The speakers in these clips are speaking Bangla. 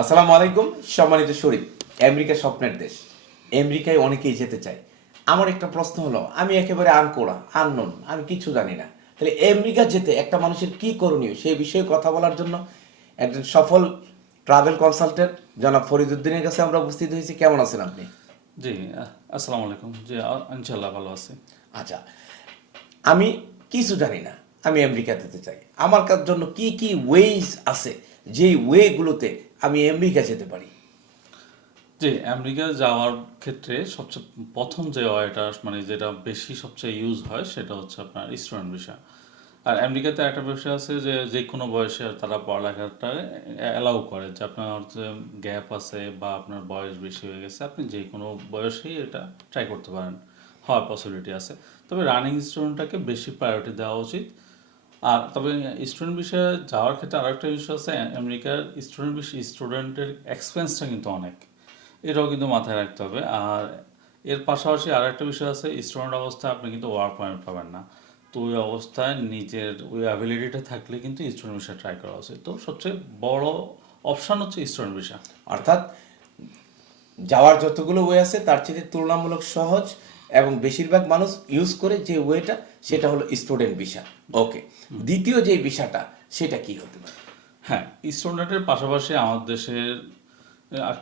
আসসালামু আলাইকুম সম্মানিত শরীফ আমেরিকা স্বপ্নের দেশ। আমেরিকায় অনেকেই যেতে চায়। আমার একটা প্রশ্ন হলো আমি একেবারে আনকোড়া আননোন আমি কিছু জানি না। তাহলে আমেরিকা যেতে একটা মানুষের কি করণীয়? সেই বিষয়ে কথা বলার জন্য একজন সফল ট্রাভেল কনসালটেন্ট জনাব ফরিদুদ্দিনের কাছে আমরা উপস্থিত হয়েছি। কেমন আছেন আপনি? জি আসসালামু আলাইকুম। জি ইনশাল্লাহ ভালো আছি। আচ্ছা আমি কিছু জানি না। আমি আমেরিকা যেতে চাই। আমার জন্য কি কি ওয়েজ আছে? যেই ওয়েগুলোতে আমি আমেরিকা যেতে পারি। জি, আমেরিকা যাওয়ার ক্ষেত্রে সবচেয়ে প্রথম যে ওয়েটা মানে যেটা বেশি সবচেয়ে ইউজ হয়, সেটা হচ্ছে আপনার স্টুডেন্ট ভিসা। আর আমেরিকাতে একটা বিষয় আছে যে যে কোনো বয়সে তারা পড়ালেখাটা অ্যালাউ করে, যে আপনার যে গ্যাপ আছে বা আপনার বয়স বেশি হয়ে গেছে, আপনি যে কোনো বয়সেই এটা ট্রাই করতে পারেন, হওয়ার পসিবিলিটি আছে। তবে রানিং স্টুডেন্টটাকে বেশি প্রায়োরিটি দেওয়া উচিত। আর তবে স্টুডেন্ট বিষয়ে যাওয়ার ক্ষেত্রে আরেকটা বিষয় আছে আমেরিকার স্টুডেন্ট বিষয় স্টুডেন্টের এক্সপেন্সটা কিন্তু অনেক। এটাও কিন্তু মাথায় রাখতে হবে। আর এর পাশাপাশি আরেকটা বিষয় আছে স্টুডেন্ট অবস্থায় আপনি কিন্তু ওয়ার্ক পারমিট পাবেন না। তো ওই অবস্থায় নিজের ওই অ্যাবিলিটিটা থাকলে কিন্তু স্টুডেন্ট ভিসা ট্রাই করা উচিত। তো সবচেয়ে বড় অপশান হচ্ছে স্টুডেন্ট ভিসা অর্থাৎ যাওয়ার যতগুলো ওয়ে আছে, তার চেয়ে তুলনামূলক সহজ। এবং বেশিরভাগ মানুষ ইউজ করে যে ওয়েটা, সেটা হলো স্টুডেন্ট ভিসা ওকে দ্বিতীয় যে ভিসাটা সেটা কি হতে পারে? হ্যাঁ স্টুডেন্টের পাশাপাশি আমাদের দেশের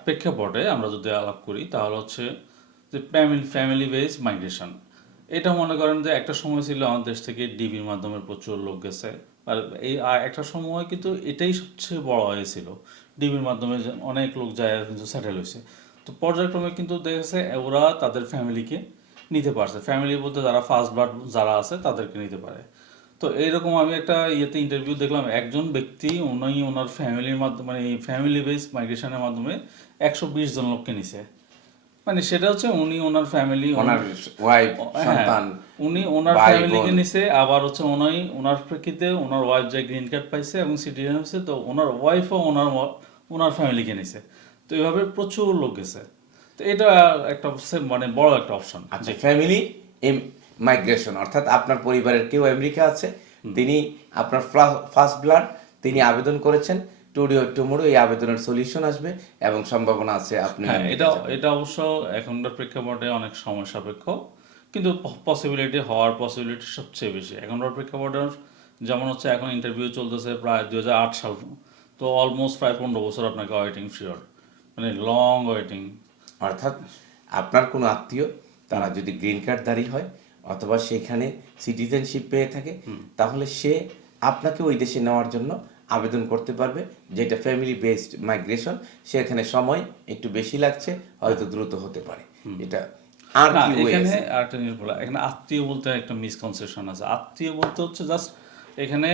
প্রেক্ষাপটে আমরা যদি আলাপ করি, তাহলে হচ্ছে যে ফ্যামিলি ফ্যামিলি বেস মাইগ্রেশন এটা মনে করেন যে একটা সময় ছিল আমাদের দেশ থেকে ডিবির মাধ্যমে প্রচুর লোক গেছে। আর এই একটা সময় কিন্তু এটাই সবচেয়ে বড় হয়েছিল। ডিবির মাধ্যমে অনেক লোক যায় কিন্তু স্যাটেল হয়েছে। তো পর্যায়ক্রমে কিন্তু দেখেছে ওরা তাদের ফ্যামিলিকে নিতে পারছে। ফ্যামিলি বলতে যারা ফার্স্ট ব্লাড যারা আছে তাদেরকে নিতে পারে। তো এইরকম আমি একটা ইয়েতে ইন্টারভিউ দেখলাম একজন ব্যক্তি উনি ওনার ফ্যামিলির মাধ্যমে মানে ফ্যামিলি বেস মাইগ্রেশনের মাধ্যমে একশো বিশ জন লোককে নিছে। মানে সেটা হচ্ছে উনি ওনার ফ্যামিলি ওনার ওয়াইফ হ্যাঁ, সন্তান উনি ওনার ফ্যামিলিকে নিছে আবার হচ্ছে উনি ওনার প্রেক্ষিতে ওনার ওয়াইফ যে গ্রিন কার্ড পাইছে এবং সিটিজেন হয়েছে তো ওনার ওয়াইফও ওনার ওনার ফ্যামিলিকে নিছে। তো এইভাবে প্রচুর লোক গেছে। তো এটা একটা মানে বড় একটা অপশন আচ্ছা ফ্যামিলি মাইগ্রেশন অর্থাৎ আপনার পরিবারের কেউ আমেরিকা আছে তিনি আপনার ফার্স্ট ব্লাড তিনি আবেদন করেছেন টুডিও টুমোরো এই আবেদনের সলিউশন আসবে এবং সম্ভাবনা আছে আপনি হ্যাঁ এটা এটা অবশ্য এখনকার প্রেক্ষাপটে অনেক সময় সাপেক্ষ কিন্তু পসিবিলিটি হওয়ার পসিবিলিটি সবচেয়ে বেশি। এখনকার প্রেক্ষাপটে যেমন হচ্ছে এখন ইন্টারভিউ চলতেছে প্রায় দুই হাজার আট সাল। তো অলমোস্ট প্রায় পনেরো বছর আপনাকে ওয়েটিং পিরিয়ড মানে লং ওয়েটিং অর্থাৎ আপনার কোনো আত্মীয় তারা যদি গ্রিন কার্ডধারী হয় অথবা সেখানে সিটিজেনশিপ পেয়ে থাকে তাহলে সে আপনাকে ওই দেশে নেওয়ার জন্য আবেদন করতে পারবে যেটা ফ্যামিলি বেসড মাইগ্রেশন সেখানে সময় একটু বেশি লাগছে হয়তো দ্রুত হতে পারে। এটা আর এখানে আরেকটা জিনিস বলা এখানে আত্মীয় বলতে একটা মিসকনসেপশন আছে। আত্মীয় বলতে হচ্ছে জাস্ট এখানে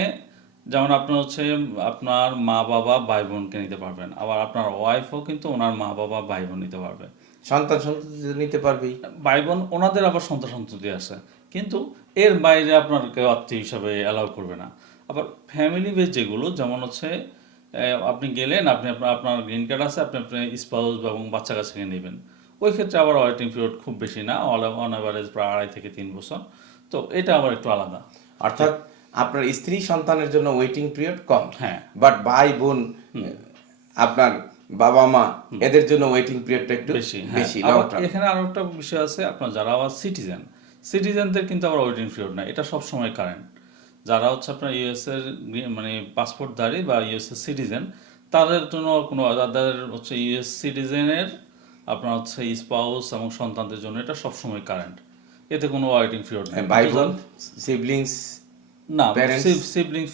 যেমন আপনার হচ্ছে আপনার মা বাবা ভাই বোনকে নিতে পারবেন আবার আপনার ওয়াইফও কিন্তু ওনার মা বাবা ভাই বোন নিতে পারবে। সন্তান সন্ততি নিতে পারবেই। ভাই বোন ওনাদের আবার সন্তান সন্ততি আছে কিন্তু এর বাইরে আপনার কেউ আত্মীয় হিসাবে অ্যালাউ করবে না। আবার ফ্যামিলি বেস যেগুলো যেমন হচ্ছে আপনি গেলেন আপনি আপনার আপনার গ্রিন কার্ড আছে আপনি আপনার স্পাউস এবং বাচ্চা কাছেকে নেবেন। ওই ক্ষেত্রে আবার ওয়েটিং পিরিয়ড খুব বেশি না অন অ্যাভারেজ প্রায় আড়াই থেকে তিন বছর। তো এটা আবার একটু আলাদা। অর্থাৎ আপনার স্ত্রী সন্তানের জন্য ওয়েটিং পিরিয়ড কম। হ্যাঁ। বাট ভাই বোন আপনার বাবা মা এদের জন্য ওয়েটিং পিরিয়ডটা একটু বেশি হ্যাঁ। বেশি এখানে আরও একটা বিষয় আছে আপনার যারা আবার সিটিজেন সিটিজেনদের কিন্তু আবার ওয়েটিং পিরিয়ড না এটা সব সময় কারেন্ট যারা হচ্ছে আপনার ইউএস এর মানে পাসপোর্টধারী বা ইউএস এর সিটিজেন তাদের জন্য কোনো তাদের হচ্ছে ইউএস সিটিজেনের আপনার হচ্ছে স্পাউস এবং সন্তানদের জন্য এটা সবসময় কারেন্ট এতে কোনো ওয়েটিং পিরিয়ড নেই। ভাই বোন সিবলিংস না সিবলিং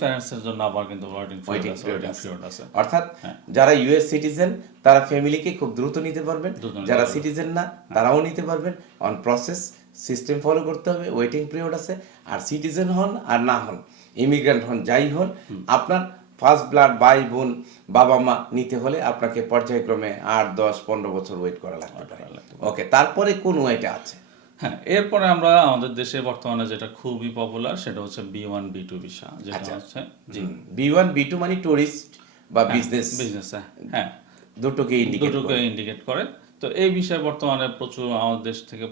জন্য আবার কিন্তু ওয়েটিং পিরিয়ড আছে অর্থাৎ হ্যাঁ। যারা ইউএস সিটিজেন তারা ফ্যামিলিকে খুব দ্রুত নিতে পারবেন। যারা সিটিজেন না তারাও নিতে পারবেন। অন প্রসেস সিস্টেম ফলো করতে হবে ওয়েটিং পিরিয়ড আছে। আর সিটিজেন হন আর না হন ইমিগ্রেন্ট হন যাই হন আপনার ফার্স্ট ব্লাড ভাই বোন বাবা মা নিতে হলে আপনাকে পর্যায়ক্রমে আট দশ পনেরো বছর ওয়েট করা লাগতে পারে। ওকে তারপরে কোন ওয়েটা আছে? হ্যাঁ এরপরে আমরা আমাদের দেশে বর্তমানে যেটা খুবই পপুলার সেটা হচ্ছে B one B two visa যেটা আচ্ছা। হচ্ছে জি। বি ওয়ান বি টু মানে টুরিস্ট বা বিজনেস বিজনেস হ্যাঁ দুটোকে ইন্ডিকেট দুটোকে ইন্ডিকেট করে। তো এই বিষয়ে বর্তমানে প্রচুর আমাদের দেশ থেকে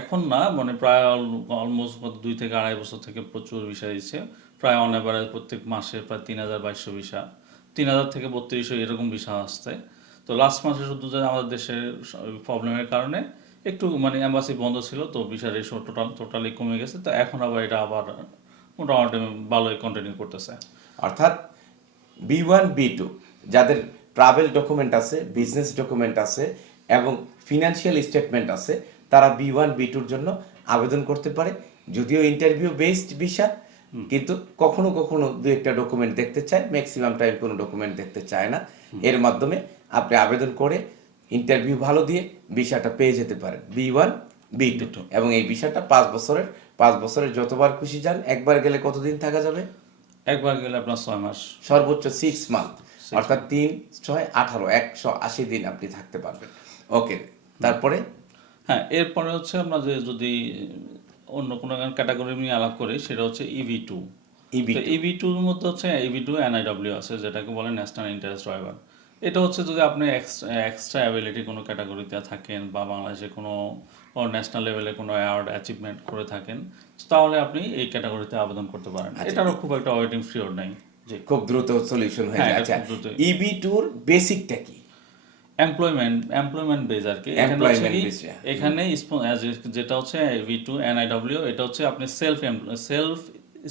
এখন না মানে প্রায় অলমোস্ট দুই থেকে আড়াই বছর থেকে প্রচুর বিষয় দিচ্ছে। প্রায় অন প্রত্যেক মাসে প্রায় তিন হাজার বাইশশো ভিসা তিন হাজার থেকে বত্রিশশো এরকম ভিসা আসছে। তো লাস্ট মাসে শুধু আমাদের দেশের প্রবলেমের কারণে একটু মানে অ্যাম্বাসি বন্ধ ছিল তো ভিসা রেশো টোটাল টোটালি কমে গেছে। তো এখন আবার এটা আবার মোটামুটি ভালোই কন্টিনিউ করতেছে। অর্থাৎ বি ওয়ান বি টু যাদের ট্রাভেল ডকুমেন্ট আছে বিজনেস ডকুমেন্ট আছে এবং ফিনান্সিয়াল স্টেটমেন্ট আছে তারা বি ওয়ান বি টুর জন্য আবেদন করতে পারে। যদিও ইন্টারভিউ বেসড ভিসা কিন্তু কখনো কখনো দু একটা ডকুমেন্ট দেখতে চায় ম্যাক্সিমাম টাইম কোনো ডকুমেন্ট দেখতে চায় না। এর মাধ্যমে আপনি আবেদন করে ইন্টারভিউ ভালো দিয়ে ভিসাটা পেয়ে যেতে পারেন বি ওয়ান বি টু এবং এই ভিসাটা পাঁচ বছরের পাঁচ বছরের যতবার খুশি যান একবার গেলে কতদিন থাকা যাবে? একবার গেলে আপনার ছয় মাস। সর্বোচ্চ সিক্স মান্থ অর্থাৎ তিন ছয় আঠারো একশো আশি দিন আপনি থাকতে পারবেন। ওকে তারপরে? হ্যাঁ এরপরে হচ্ছে আমরা যে যদি অন্য কোনো ক্যাটাগরি নিয়ে আলাপ করি সেটা হচ্ছে ইভি টু ইবি ইভি টুর মধ্যে হচ্ছে ইভি টু এনআইডব্লিউ আছে যেটাকে বলে ন্যাশনাল ইন্টারেস্ট ড্রাইভার এটা হচ্ছে যদি আপনি এক্সট্রা অ্যাবিলিটি কোনো ক্যাটাগরিতে থাকেন বা বাংলাদেশে কোনো ন্যাশনাল লেভেলে কোনো অ্যাওয়ার্ড অ্যাচিভমেন্ট করে থাকেন তাহলে আপনি এই ক্যাটাগরিতে আবেদন করতে পারেন। এটারও খুব একটা ওয়েটিং পিরিয়ড নেই। জি খুব দ্রুত সলিউশন হয়ে আচ্ছা দ্রুতই। ইবি টুর বেসিকটা কি? এমপ্লয়মেন্ট এমপ্লয়মেন্ট বেজ আর কি। এখানে যেটা হচ্ছে ভি টু এনআইডব্লিউ এটা হচ্ছে আপনি সেলফ সেলফ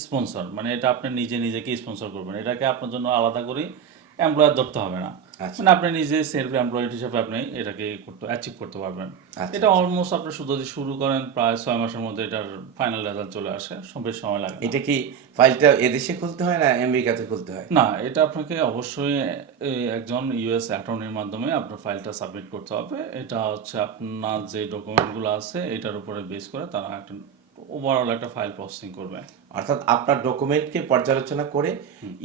স্পন্সর মানে এটা আপনি নিজে নিজেকে স্পন্সর করবেন। এটাকে আপনার জন্য আলাদা করে এমপ্লয়ার ধরতে হবে না। আচ্ছা। মানে আপনি নিজে সেলফ এমপ্লয়েড হিসেবে আপনি এটাকে করতে অ্যাচিভ করতে পারবেন। আচ্ছা, এটা অলমোস্ট আপনি শুধু যদি শুরু করেন প্রায় ছয় মাসের মধ্যে এটার ফাইনাল রেজাল্ট চলে আসে বেশ সময় লাগে। এটা কি ফাইলটা এদেশে খুলতে হয় না আমেরিকাতে খুলতে হয়? না এটা আপনাকে অবশ্যই একজন ইউএস অ্যাটর্নির মাধ্যমে আপনার ফাইলটা সাবমিট করতে হবে। এটা হচ্ছে আপনার যে ডকুমেন্টগুলো আছে এটার উপরে বেস করে তারা একটা ওভারঅল একটা ফাইল প্রসেসিং করবে। অর্থাৎ আপনার ডকুমেন্টকে পর্যালোচনা করে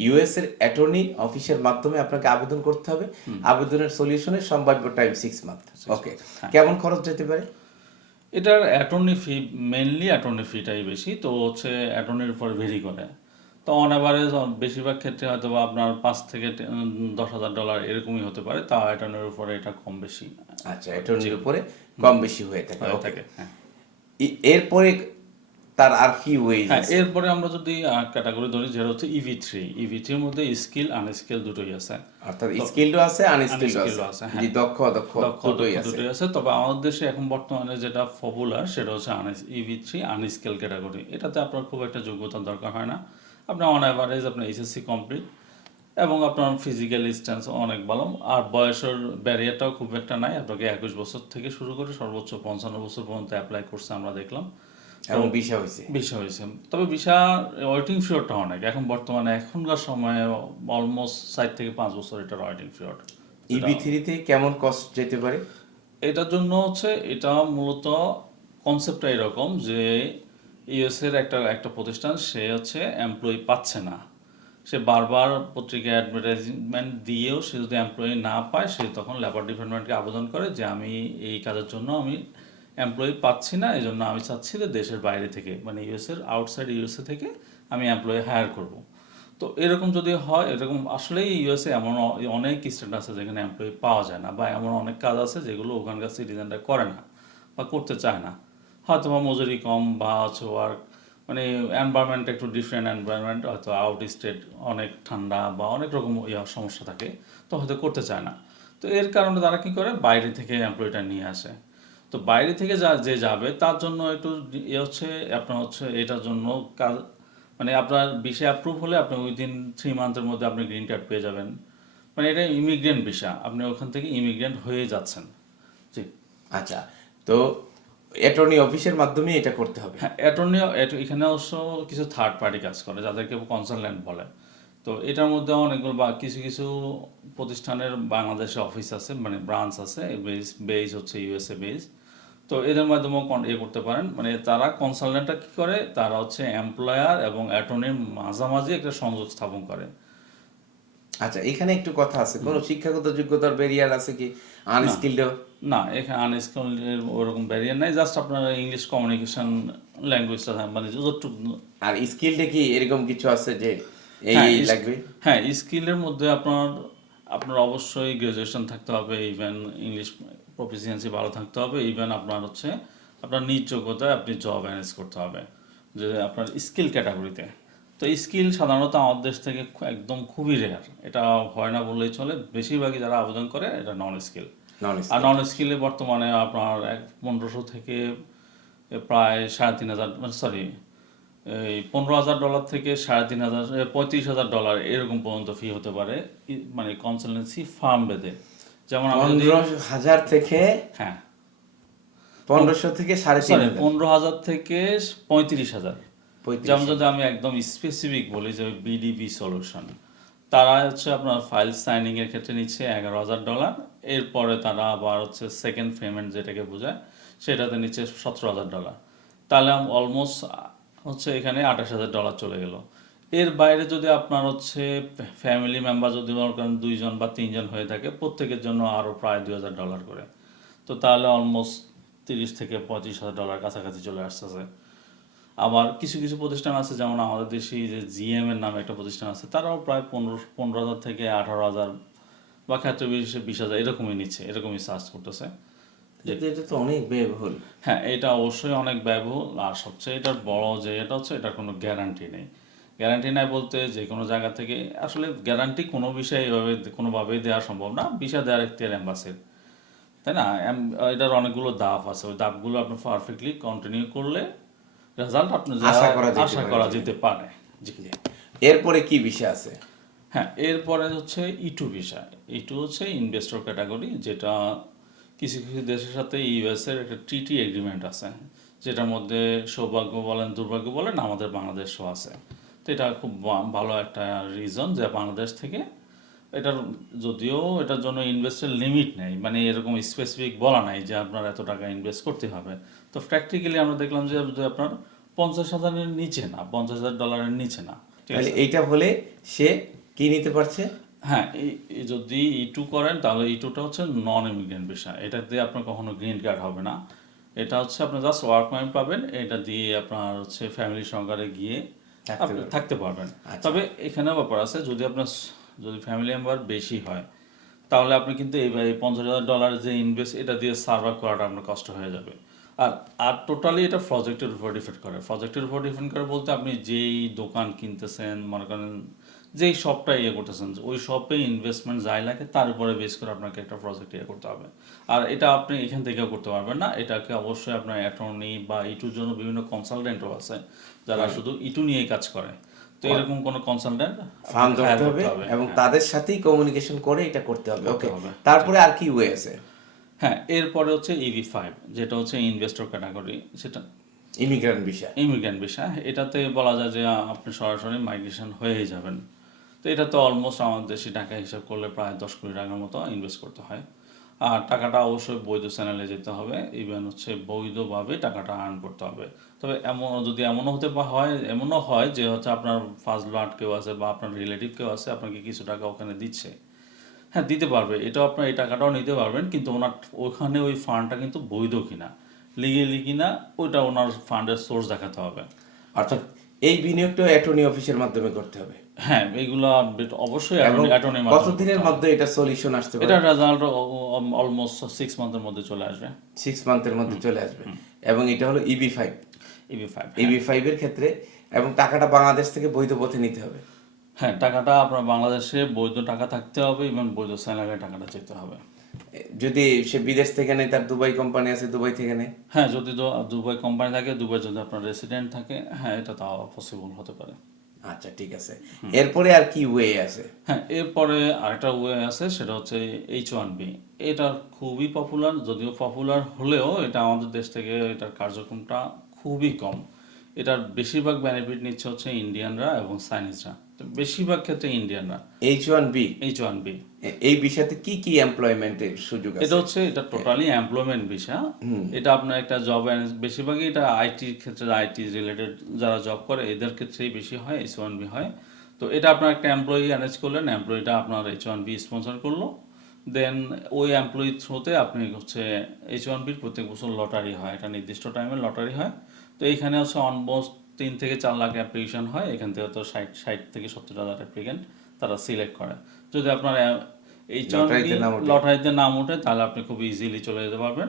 ইউএস এর অ্যাটর্নি অফিসের মাধ্যমে আপনাকে আবেদন করতে হবে। আবেদনের সলিউশনের সম্ভাব্য টাইম সিক্স মান্থ ওকে। কেমন খরচ যেতে পারে? এটার অ্যাটর্নি ফি মেনলি অ্যাটর্নি ফিটাই বেশি তো হচ্ছে অ্যাটর্নির উপর ভেরি করে। তো অন অ্যাভারেজ বেশিরভাগ ক্ষেত্রে হয়তো বা আপনার পাঁচ থেকে দশ হাজার ডলার এরকমই হতে পারে তাও অ্যাটর্নির উপরে এটা কম বেশি। আচ্ছা অ্যাটর্নির উপরে কম বেশি হয়ে থাকে হয়ে এরপরে তার আর কি ওয়েজ হ্যাঁ এরপরে আমরা যদি ক্যাটাগরি ধরি যেটা হচ্ছে ইভি থ্রি ইভি থ্রির মধ্যে স্কিল আনস্কিল দুটোই আছে। অর্থাৎ স্কিলও আছে আনস্কিলও আছে। হ্যাঁ। জি দক্ষ অদক্ষ দুটোই আছে। দুটোই আছে। তবে আমাদের দেশে এখন বর্তমানে যেটা পপুলার সেটা হচ্ছে ইভি থ্রি আনস্কিল ক্যাটাগরি এটাতে আপনার খুব একটা যোগ্যতার দরকার হয় না। আপনার অন অ্যাভারেজ আপনার এইচএসসি কমপ্লিট এবং আপনার ফিজিক্যাল স্ট্যান্স অনেক ভালো। আর বয়সের ব্যারিয়ারটাও খুব একটা নাই। আপনাকে একুশ বছর থেকে শুরু করে সর্বোচ্চ পঞ্চান্ন বছর পর্যন্ত অ্যাপ্লাই করছে আমরা দেখলাম। এবং বিষয় হয়েছে। ভিসা হয়েছে। তবে ভিসা ওয়েটিং পিরিয়ডটা অনেক এখন বর্তমানে এখনকার সময়ে অলমোস্ট সাত থেকে পাঁচ বছর এটার ওয়েটিং পিরিয়ড ইবি থ্রিতে কেমন কস্ট যেতে পারে? এটার জন্য হচ্ছে এটা মূলত কনসেপ্টটা এরকম যে ইউএস এর একটা একটা প্রতিষ্ঠান সে হচ্ছে এমপ্লয়ি পাচ্ছে না। সে বারবার পত্রিকায় অ্যাডভার্টাইজমেন্ট দিয়েও সে যদি এমপ্লয়ি না পায় সে তখন লেবার ডিপার্টমেন্টকে আবেদন করে যে আমি এই কাজের জন্য আমি এমপ্লয়ি পাচ্ছি না এই জন্য আমি চাচ্ছি যে দেশের বাইরে থেকে মানে ইউএস এর আউটসাইড ইউএসএ থেকে আমি এমপ্লয়ি হায়ার করব। তো এরকম যদি হয়, এরকম আসলেই ইউএসএ এমন অনেক স্টেট আছে যেখানে এমপ্লয়ি পাওয়া যায় না, বা এমন অনেক কাজ আছে যেগুলো ওখানকার সিটিজেনরা করে না, বা করতে চায় না। হয়তো বা মজুরি কম বা হচ্ছে ওয়ার্ক মানে এনভায়রনমেন্ট একটু ডিফারেন্ট এনভায়রনমেন্ট হয়তো আউট স্টেট অনেক ঠান্ডা বা অনেক রকম সমস্যা থাকে, তো হয়তো করতে চায় না। তো এর কারণে তারা কী করে, বাইরে থেকে এমপ্লয়িটা নিয়ে আসে। তো বাইরে থেকে যা যে যাবে তার জন্য একটু ইয়ে হচ্ছে আপনার হচ্ছে এটার জন্য কাজ মানে আপনার বিষয় অ্যাপ্রুভ হলে আপনি উইদিন থ্রি মান্থের মধ্যে আপনি গ্রিন কার্ড পেয়ে যাবেন। মানে এটা ইমিগ্রেন্ট ভিসা আপনি ওখান থেকে ইমিগ্রেন্ট হয়ে যাচ্ছেন। জি। আচ্ছা তো অ্যাটর্নি অফিসের মাধ্যমে এটা করতে হবে। হ্যাঁ অ্যাটর্নি এখানে অবশ্য কিছু থার্ড পার্টি কাজ করে যাদেরকে কনসালটেন্ট বলে। তো এটার মধ্যে অনেকগুলো বা কিছু কিছু প্রতিষ্ঠানের বাংলাদেশে অফিস আছে মানে ব্রাঞ্চ আছে বেস বেস হচ্ছে ইউএসএ বেস তো এদের মাধ্যমেও ইয়ে করতে পারেন। মানে তারা কনসালটেন্টটা কী করে? তারা হচ্ছে এমপ্লয়ার এবং অ্যাটর্নির মাঝামাঝি একটা সংযোগ স্থাপন করে। আচ্ছা এখানে একটু কথা আছে। কোন শিক্ষাগত যোগ্যতার ব্যারিয়ার আছে কি? আনস্কিলড না এখানে আনস্কিলের ওরকম ব্যারিয়ার নাই। জাস্ট আপনার ইংলিশ কমিউনিকেশন ল্যাঙ্গুয়েজটা মানে যতটুকু আর স্কিলডে কি এরকম কিছু আছে যে এই হ্যাঁ, লাগবে? হ্যাঁ স্কিলের মধ্যে আপনার আপনার অবশ্যই গ্রাজুয়েশন থাকতে হবে ইভেন ইংলিশ প্রফিসিয়েন্সি ভালো থাকতে হবে ইভেন আপনার হচ্ছে আপনার নিজ যোগ্যতায় আপনি জব অ্যারেঞ্জ করতে হবে যে আপনার স্কিল ক্যাটাগরিতে তো। স্কিল সাধারণত আমাদের দেশ থেকে একদম খুবই রেয়ার এটা হয় না বললেই চলে বেশিরভাগই যারা আবেদন করে এটা নন স্কিল নন আর নন স্কিলে বর্তমানে আপনার এক পনেরোশো থেকে প্রায় সাড়ে তিন হাজার মানে সরি এই পনেরো হাজার ডলার থেকে সাড়ে তিন হাজার পঁয়ত্রিশ হাজার ডলার এরকম পর্যন্ত ফি হতে পারে মানে কনসালটেন্সি ফার্ম বেদে যেমন পনেরো হাজার থেকে হ্যাঁ। পনেরোশো থেকে সাড়ে তিন পনেরো হাজার থেকে পঁয়ত্রিশ হাজার। যেমন যদি আমি একদম স্পেসিফিক বলি যে বিডিবি সলিউশন তারা হচ্ছে আপনার ফাইল সাইনিং এর ক্ষেত্রে নিচ্ছে এগারো হাজার ডলার এরপরে তারা আবার হচ্ছে সেকেন্ড পেমেন্ট যেটাকে বোঝায় সেটাতে নিচ্ছে সতেরো হাজার ডলার তাহলে অলমোস্ট হচ্ছে এখানে আঠাশ হাজার ডলার চলে গেল। এর বাইরে যদি আপনার হচ্ছে ফ্যামিলি মেম্বার যদি মনে করেন দুইজন বা তিনজন হয়ে থাকে প্রত্যেকের জন্য আরও প্রায় দুই হাজার ডলার করে। তো তাহলে অলমোস্ট তিরিশ থেকে পঁয়ত্রিশ হাজার ডলার কাছাকাছি চলে আসতেছে। আবার কিছু কিছু প্রতিষ্ঠান আছে যেমন আমাদের দেশে যে জিএম এর নামে একটা প্রতিষ্ঠান আছে তারাও প্রায় পনেরো পনেরো হাজার থেকে আঠারো হাজার বা ক্ষেত্রে বিশেষে বিশ হাজার এরকমই নিচ্ছে এরকমই সার্চ করতেছে। এটা তো অনেক ব্যয়বহুল। হ্যাঁ এটা অবশ্যই অনেক ব্যয়বহুল আর সবচেয়ে এটার বড় যে এটা হচ্ছে এটার কোনো গ্যারান্টি নেই। গ্যারান্টি নাই বলতে যে কোনো জায়গা থেকে আসলে গ্যারান্টি কোনো বিষয়ে এভাবে কোনোভাবেই দেওয়া সম্ভব না। ভিসা দেওয়ার একটি অ্যাম্বাসির তাই না? এটার অনেকগুলো ধাপ আছে। ওই ধাপগুলো আপনি পারফেক্টলি কন্টিনিউ করলে রেজাল্ট আপনি আশা করা যেতে পারে। জি এরপরে কি বিষয় আছে? হ্যাঁ এরপরে হচ্ছে ইটু ভিসা। ইটু হচ্ছে ইনভেস্টর ক্যাটাগরি যেটা কিছু কিছু দেশের সাথে ইউএস এর একটা টিটি এগ্রিমেন্ট আছে যেটার মধ্যে সৌভাগ্য বলেন দুর্ভাগ্য বলেন আমাদের বাংলাদেশও আছে। তো এটা খুব ভালো একটা রিজন যে বাংলাদেশ থেকে এটার যদিও এটার জন্য ইনভেস্টের লিমিট নেই। মানে এরকম স্পেসিফিক বলা নাই যে আপনার এত টাকা ইনভেস্ট করতে হবে। তো প্র্যাকটিক্যালি আমরা দেখলাম যে আপনার পঞ্চাশ হাজারের নিচে না পঞ্চাশ হাজার ডলারের নিচে না। তাহলে এইটা হলে সে কি নিতে পারছে? হ্যাঁ যদি ই টু করেন তাহলে ই টুটা হচ্ছে নন ইমিগ্রেন্ট ভিসা এটা দিয়ে আপনার কখনো গ্রিন কার্ড হবে না। এটা হচ্ছে আপনার জাস্ট ওয়ার্ক পাবেন। এটা দিয়ে আপনার হচ্ছে ফ্যামিলি সহকারে গিয়ে আপনি থাকতে পারবেন। আচ্ছা। তবে এখানেও ব্যাপার আছে যদি আপনার যদি ফ্যামিলি মেম্বার বেশি হয় তাহলে আপনি কিন্তু এই পঞ্চাশ হাজার ডলার যে ইনভেস্ট এটা দিয়ে সার্ভাইভ করাটা আপনার কষ্ট হয়ে যাবে। আর আর টোটালি এটা প্রজেক্টের উপর ডিপেন্ড করে। প্রজেক্টের উপর ডিপেন্ড করে বলতে আপনি যেই দোকান কিনতেছেন মনে করেন যেই শপটা ইয়ে করতেছেন ওই শপে ইনভেস্টমেন্ট যাই লাগে তার উপরে বেস করে আপনাকে একটা প্রজেক্ট ইয়ে করতে হবে। আর এটা আপনি এখান থেকেও করতে পারবেন না। এটাকে অবশ্যই আপনার অ্যাটর্নি বা ইটুর জন্য বিভিন্ন কনসালটেন্টও আছে। যারা শুধু ইটু নিয়ে কাজ করে। তো এরকম কোনো কনসালটেন্ট ফার্ম ধরতে হবে এবং তাদের সাথেই কমিউনিকেশন করে এটা করতে হবে। ওকে হ্যাঁ। তারপরে আর কি ওয়ে আছে? হ্যাঁ এরপরে হচ্ছে ইভি ফাইভ যেটা হচ্ছে ইনভেস্টর ক্যাটাগরি সেটা ইমিগ্রেন্ট বিষয় ইমিগ্রেন্ট ভিসা এটাতে বলা যায় যে আপনি সরাসরি মাইগ্রেশন হয়েই যাবেন। তো এটা তো অলমোস্ট আমাদের দেশে টাকা হিসাব করলে প্রায় দশ কোটি টাকার মতো ইনভেস্ট করতে হয়। আর টাকাটা অবশ্যই বৈধ চ্যানেলে যেতে হবে। ইভেন হচ্ছে বৈধভাবে টাকাটা আর্ন করতে হবে। তবে এমন, যদি এমনও হতে পা- হয়, এমনও হয় যে হচ্ছে আপনার ফার্স্ট ব্লাড কেউ আছে বা আপনার রিলেটিভ কেউ আছে, আপনাকে কিছু টাকা ওখানে দিচ্ছে। হ্যাঁ দিতে পারবে। এটাও আপনার, এই টাকাটাও নিতে পারবেন, কিন্তু ওনার, ওখানে ওই ফান্ডটা কিন্তু বৈধ কিনা লিগেলি কিনা, ওইটা ওনার ফান্ডের সোর্স দেখাতে হবে। অর্থাৎ এই বিনিয়োগটা অ্যাটর্নি অফিসের মাধ্যমে করতে হবে। হ্যাঁ এগুলা অবশ্যই এবং অ্যাটর্নি কতদিনের মধ্যে এটা সলিউশন আসতে পারে? এটা রেজাল্ট অলমোস্ট সিক্স মান্থের মধ্যে চলে আসবে। সিক্স মান্থের মধ্যে চলে আসবে। এবং এটা হলো ইবি ফাইভ ইবি ফাইভ ইবি ক্ষেত্রে এবং টাকাটা বাংলাদেশ থেকে বৈধ পথে নিতে হবে। হ্যাঁ টাকাটা আপনার বাংলাদেশে বৈধ টাকা থাকতে হবে এবং বৈধ স্যালারি টাকাটা যেতে হবে। যদি সে বিদেশ থেকে নেয় তার দুবাই কোম্পানি আছে দুবাই থেকে নেয়? হ্যাঁ যদি দুবাই কোম্পানি থাকে দুবাই যদি আপনার রেসিডেন্ট থাকে হ্যাঁ এটা তাও পসিবল হতে পারে। আচ্ছা ঠিক আছে। এরপরে আর কি ওয়ে আছে? হ্যাঁ এরপরে আরেকটা ওয়ে আছে সেটা হচ্ছে এইচ ওয়ান বি এটা খুবই পপুলার যদিও পপুলার হলেও এটা আমাদের দেশ থেকে এটার কার্যক্রমটা খুবই কম। এটার বেশিরভাগ বেনিফিট নিচ্ছে হচ্ছে ইন্ডিয়ানরা এবং চাইনিজরা বেশিরভাগ ক্ষেত্রে Indian ইন্ডিয়ানরা H one B H one B এই বিষয়তে কি কি এমপ্লয়মেন্টের সুযোগ আছে? এটা হচ্ছে এটা টোটালি এমপ্লয়মেন্ট ভিসা এটা আপনার একটা জব বেশিরভাগই এটা আইটি ক্ষেত্রে আইটি রিলেটেড যারা জব করে এদের ক্ষেত্রেই বেশি হয় এইচ ওয়ান বি হয়। তো এটা আপনার একটা এমপ্লয়ি অ্যারেঞ্জ করলেন এমপ্লয়িটা আপনার এইচ ওয়ান বি স্পন্সর করল। দেন ওই এমপ্লয়ি থ্রুতে আপনি হচ্ছে এইচ ওয়ান বির প্রত্যেক বছর লটারি হয়। একটা নির্দিষ্ট টাইমে লটারি হয়। তো এইখানে হচ্ছে অলমোস্ট তিন থেকে চার লাখ অ্যাপ্লিকেশন হয় এখান থেকে তো ষাট ষাট থেকে সত্তর হাজার অ্যাপ্লিকেন্ট তারা সিলেক্ট করে। যদি আপনার এইচ ওয়ান লটারিতে নাম ওঠে। তাহলে আপনি খুব ইজিলি চলে যেতে পারবেন।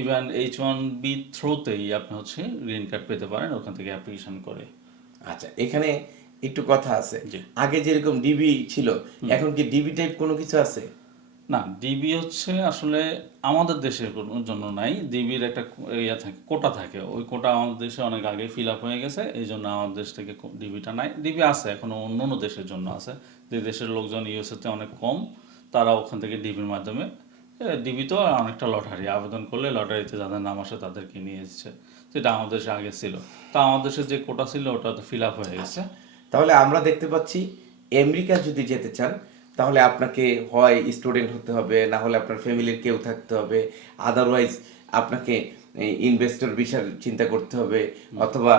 ইভেন এইচ ওয়ান বি থ্রুতেই আপনি হচ্ছে গ্রিন কার্ড পেতে পারেন ওখান থেকে অ্যাপ্লিকেশন করে। আচ্ছা এখানে একটু কথা আছে। আগে যেরকম ডিবি ছিল এখন কি ডিবি টাইপ কোনো কিছু আছে? না ডিবি হচ্ছে আসলে আমাদের দেশের জন্য নাই। ডিবির একটা ইয়ে থাকে, কোটা থাকে। ওই কোটা আমাদের দেশে অনেক আগে ফিল আপ হয়ে গেছে। এই জন্য আমাদের দেশ থেকে ডিবিটা নাই। ডিবি আছে, এখনও অন্য অন্য দেশের জন্য আছে। যে দেশের লোকজন ইউএসএতে অনেক কম, তারা ওখান থেকে ডিবির মাধ্যমে ডিবি তো অনেকটা লটারি। আবেদন করলে লটারিতে যাদের নাম আসে তাদেরকে নিয়ে এসেছে। যেটা আমাদের দেশে আগে ছিল। তা আমাদের দেশে যে কোটা ছিল, ওটা তো ফিল আপ হয়ে গেছে। আচ্ছা। তাহলে আমরা দেখতে পাচ্ছি, আমেরিকা যদি যেতে চান তাহলে আপনাকে হয় স্টুডেন্ট হতে হবে না হলে আপনার ফ্যামিলির কেউ থাকতে হবে। আদারওয়াইজ আপনাকে ইনভেস্টর বিষয় চিন্তা করতে হবে অথবা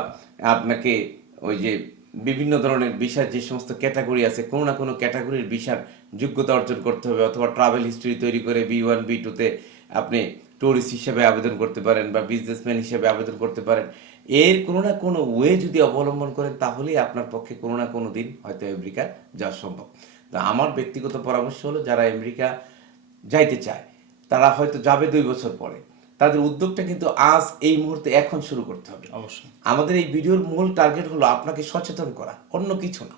আপনাকে ওই যে বিভিন্ন ধরনের বিষয় যে সমস্ত ক্যাটাগরি আছে কোনো না কোনো ক্যাটাগরির বিষয় যোগ্যতা অর্জন করতে হবে অথবা ট্রাভেল হিস্ট্রি তৈরি করে বি ওয়ান বি টুতে আপনি টুরিস্ট হিসেবে আবেদন করতে পারেন বা বিজনেসম্যান হিসেবে আবেদন করতে পারেন। এর কোনো না কোনো ওয়ে যদি অবলম্বন করেন তাহলেই আপনার পক্ষে কোনো না কোনো দিন হয়তো আমেরিকা যাওয়া সম্ভব। তো আমার ব্যক্তিগত পরামর্শ হলো যারা আমেরিকা যাইতে চায় তারা হয়তো যাবে দুই বছর পরে। তাদের উদ্যোগটা কিন্তু আজ এই মুহূর্তে এখন শুরু করতে হবে। অবশ্যই। আমাদের এই ভিডিওর মূল টার্গেট হলো আপনাকে সচেতন করা অন্য কিছু না।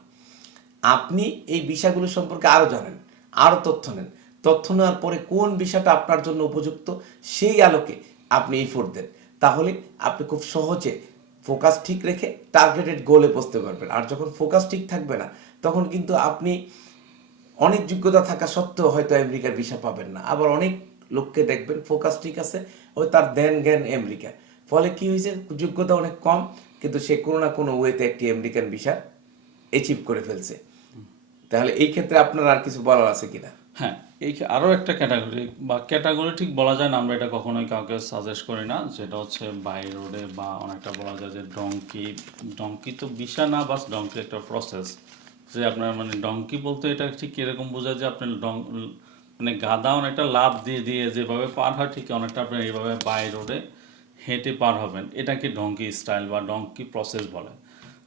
আপনি এই বিষয়গুলো সম্পর্কে আরও জানেন আরও তথ্য নেন। তথ্য নেওয়ার পরে কোন বিষয়টা আপনার জন্য উপযুক্ত সেই আলোকে আপনি এই ফোর দেন। তাহলে আপনি খুব সহজে ফোকাস ঠিক রেখে টার্গেটেড গোলে পৌঁছতে পারবেন। আর যখন ফোকাস ঠিক থাকবে না তখন কিন্তু আপনি অনেক যোগ্যতা থাকা সত্ত্বেও হয়তো আমেরিকার ভিসা পাবেন না। আবার অনেক লোককে দেখবেন ফোকাস ঠিক আছে, ওই তার দেন জ্ঞান আমেরিকা। ফলে কি হয়েছে? যোগ্যতা অনেক কম, কিন্তু সে কোনো না কোনো ওয়েতে একটি আমেরিকান ভিসা অ্যাচিভ করে ফেলছে। তাহলে এই ক্ষেত্রে আপনার আর কিছু বলার আছে কিনা? হ্যাঁ এই খে- আরও একটা ক্যাটাগরি বা ক্যাটাগরি ঠিক বলা যায় না, আমরা এটা কখনোই কাউকে সাজেস্ট করি না। যেটা হচ্ছে বাই রোডে বা অনেকটা বলা যায় যে ডঙ্কি ডঙ্কি তো বিষা না বাস ডঙ্কি একটা প্রসেস যে আপনার মানে ডঙ্কি বলতে এটা ঠিক এরকম বোঝায় যে আপনি ডং মানে গাদা অনেকটা লাভ দিয়ে দিয়ে যেভাবে পার হয় ঠিক অনেকটা আপনি এইভাবে বাই রোডে হেঁটে পার হবেন। এটাকে ডঙ্কি স্টাইল বা ডঙ্কি প্রসেস বলে?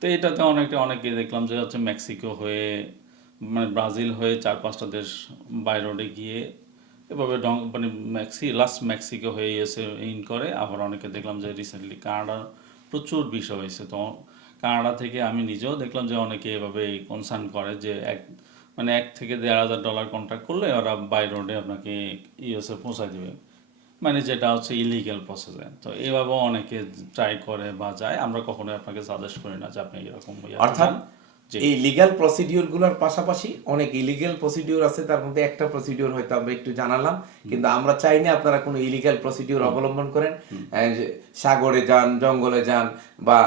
তো এটাতে অনেকটা অনেকে দেখলাম যে হচ্ছে মেক্সিকো হয়ে মানে ব্রাজিল হয়ে চার পাঁচটা দেশ বাই রোডে গিয়ে এভাবে ডং মানে মেক্সি লাস্ট মেক্সিকো হয়ে এসে ইন করে। আবার অনেকে দেখলাম যে রিসেন্টলি কানাডার প্রচুর বিষয় হয়েছে। তো কানাডা থেকে আমি নিজেও দেখলাম যে অনেকে এভাবে কনসার্ন করে যে এক মানে এক থেকে দেড় হাজার ডলার কন্ট্রাক্ট করলে ওরা বাই রোডে আপনাকে ইউএসএ পৌঁছায় দেবে। মানে যেটা হচ্ছে ইলিগাল প্রসেসে তো এভাবেও অনেকে ট্রাই করে বা যায়। আমরা কখনোই আপনাকে সাজেস্ট করি না যে আপনি এরকম অর্থাৎ। এই লিগ্যাল প্রসিডিওরগুলোর পাশাপাশি অনেক ইলিগেল প্রসিডিওর আছে তার মধ্যে একটা প্রসিডিওর হয়তো আমরা একটু জানালাম কিন্তু আমরা চাই না আপনারা কোনো ইলিগাল প্রসিডিওর অবলম্বন করেন। সাগরে যান জঙ্গলে যান বা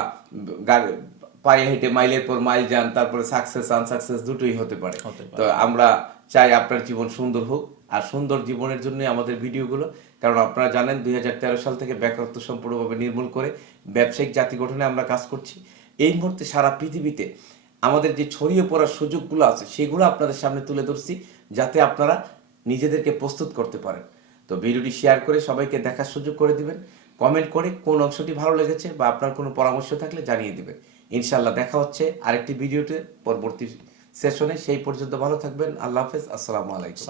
পায়ে হেঁটে মাইলের পর মাইল যান তারপরে সাকসেস আনসাকসেস দুটোই হতে পারে। তো আমরা চাই আপনার জীবন সুন্দর হোক আর সুন্দর জীবনের জন্য আমাদের ভিডিওগুলো কারণ আপনারা জানেন দুই হাজার তেরো সাল থেকে বেকারত্ব সম্পূর্ণভাবে নির্মূল করে ব্যবসায়িক জাতি গঠনে আমরা কাজ করছি। এই মুহূর্তে সারা পৃথিবীতে আমাদের যে ছড়িয়ে পড়ার সুযোগগুলো আছে, সেগুলো আপনাদের সামনে তুলে ধরছি, যাতে আপনারা নিজেদেরকে প্রস্তুত করতে পারেন। তো ভিডিওটি শেয়ার করে সবাইকে দেখার সুযোগ করে দিবেন। কমেন্ট করে কোন অংশটি ভালো লেগেছে বা আপনার কোনো পরামর্শ থাকলে জানিয়ে দেবেন। ইনশাল্লাহ দেখা হচ্ছে আরেকটি ভিডিওতে পরবর্তী সেশনে। সেই পর্যন্ত ভালো থাকবেন। আল্লাহ হাফেজ। আসসালামু আলাইকুম।